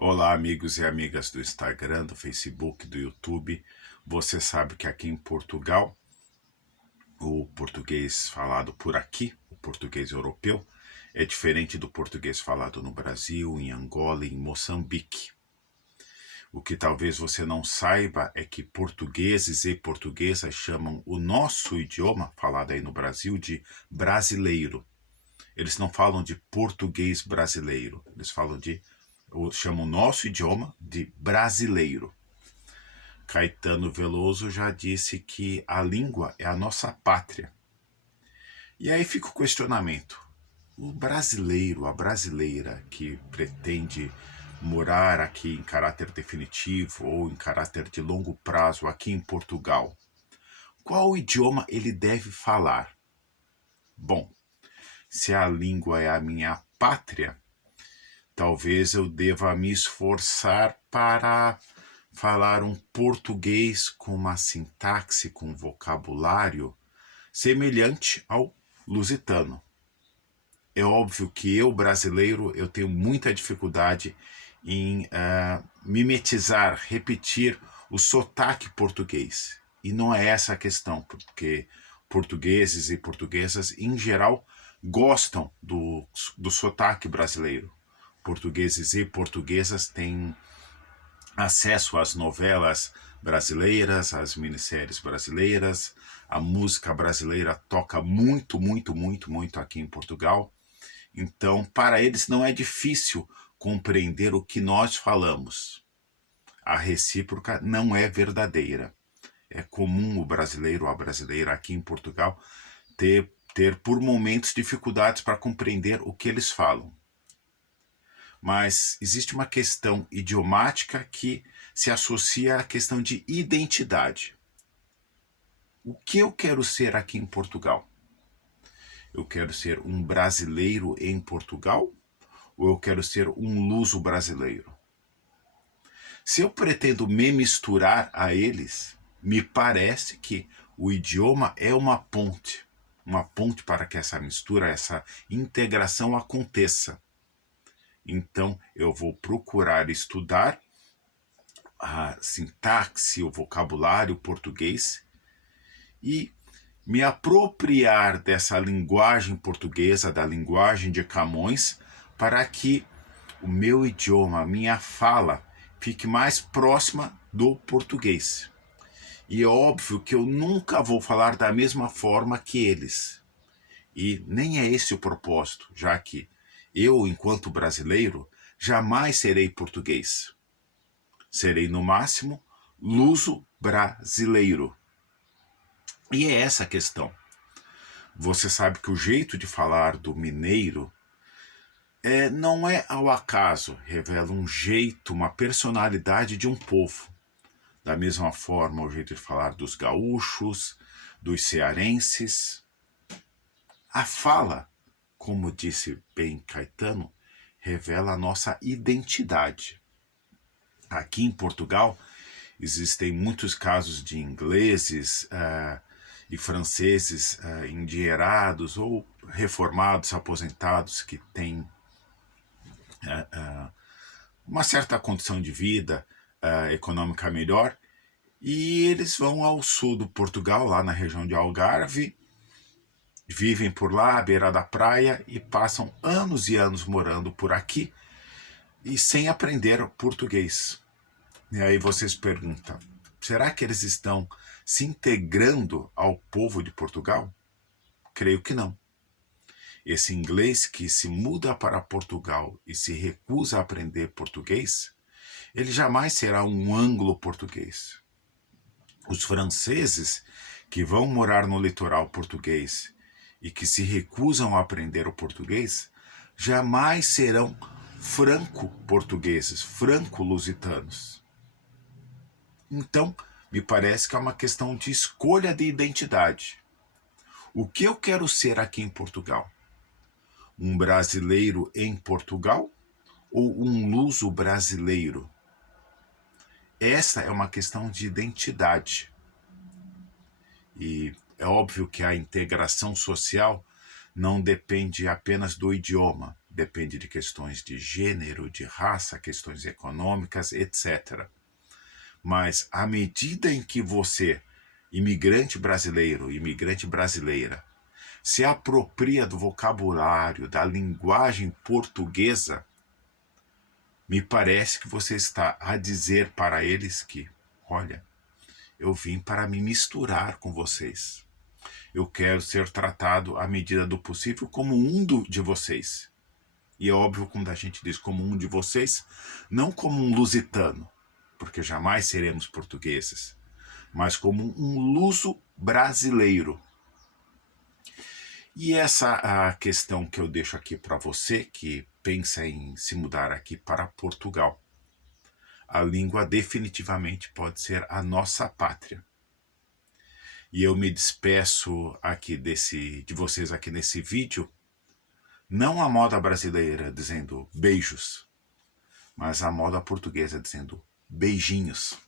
Olá, amigos e amigas do Instagram, do Facebook, do YouTube. Você sabe que aqui em Portugal, o português falado por aqui, o português europeu, é diferente do português falado no Brasil, em Angola e em Moçambique. O que talvez você não saiba é que portugueses e portuguesas chamam o nosso idioma, falado aí no Brasil, de brasileiro. Eles não falam de português brasileiro, eles chamam o nosso idioma de brasileiro. Caetano Veloso já disse que a língua é a nossa pátria. E aí fica o questionamento. O brasileiro, a brasileira que pretende morar aqui em caráter definitivo ou em caráter de longo prazo aqui em Portugal, qual idioma ele deve falar? Bom, se a língua é a minha pátria, talvez eu deva me esforçar para falar um português com uma sintaxe, com um vocabulário semelhante ao lusitano. É óbvio que eu, brasileiro, eu tenho muita dificuldade em mimetizar, repetir o sotaque português. E não é essa a questão, porque portugueses e portuguesas, em geral, gostam do sotaque brasileiro. Portugueses e portuguesas têm acesso às novelas brasileiras, às minisséries brasileiras, a música brasileira toca muito, muito, muito, muito aqui em Portugal. Então, para eles não é difícil compreender o que nós falamos. A recíproca não é verdadeira. É comum o brasileiro ou a brasileira aqui em Portugal ter por momentos dificuldades para compreender o que eles falam. Mas existe uma questão idiomática que se associa à questão de identidade. O que eu quero ser aqui em Portugal? Eu quero ser um brasileiro em Portugal ou eu quero ser um luso brasileiro? Se eu pretendo me misturar a eles, me parece que o idioma é uma ponte para que essa mistura, essa integração aconteça. Então, eu vou procurar estudar a sintaxe, o vocabulário português e me apropriar dessa linguagem portuguesa, da linguagem de Camões, para que o meu idioma, a minha fala, fique mais próxima do português. E é óbvio que eu nunca vou falar da mesma forma que eles. E nem é esse o propósito, já que eu, enquanto brasileiro, jamais serei português. Serei, no máximo, luso-brasileiro. E é essa a questão. Você sabe que o jeito de falar do mineiro não é ao acaso, revela um jeito, uma personalidade de um povo. Da mesma forma, o jeito de falar dos gaúchos, dos cearenses. A fala, como disse bem Caetano, revela a nossa identidade. Aqui em Portugal, existem muitos casos de ingleses e franceses endinheirados ou reformados, aposentados, que têm uma certa condição de vida econômica melhor, e eles vão ao sul do Portugal, lá na região de Algarve, vivem por lá, à beira da praia, e passam anos e anos morando por aqui e sem aprender português. E aí vocês perguntam, será que eles estão se integrando ao povo de Portugal? Creio que não. Esse inglês que se muda para Portugal e se recusa a aprender português, ele jamais será um anglo-português. Os franceses que vão morar no litoral português e que se recusam a aprender o português, jamais serão franco-portugueses, franco-lusitanos. Então, me parece que é uma questão de escolha de identidade. O que eu quero ser aqui em Portugal? Um brasileiro em Portugal ou um luso brasileiro? Essa é uma questão de identidade. E é óbvio que a integração social não depende apenas do idioma, depende de questões de gênero, de raça, questões econômicas, etc. Mas à medida em que você, imigrante brasileiro, imigrante brasileira, se apropria do vocabulário, da linguagem portuguesa, me parece que você está a dizer para eles que, olha, eu vim para me misturar com vocês. Eu quero ser tratado à medida do possível como um de vocês. E é óbvio, quando a gente diz como um de vocês, não como um lusitano, porque jamais seremos portugueses, mas como um luso brasileiro. E essa a questão que eu deixo aqui para você que pensa em se mudar aqui para Portugal. A língua definitivamente pode ser a nossa pátria. E eu me despeço aqui de vocês aqui nesse vídeo, não a moda brasileira dizendo beijos, mas a moda portuguesa dizendo beijinhos.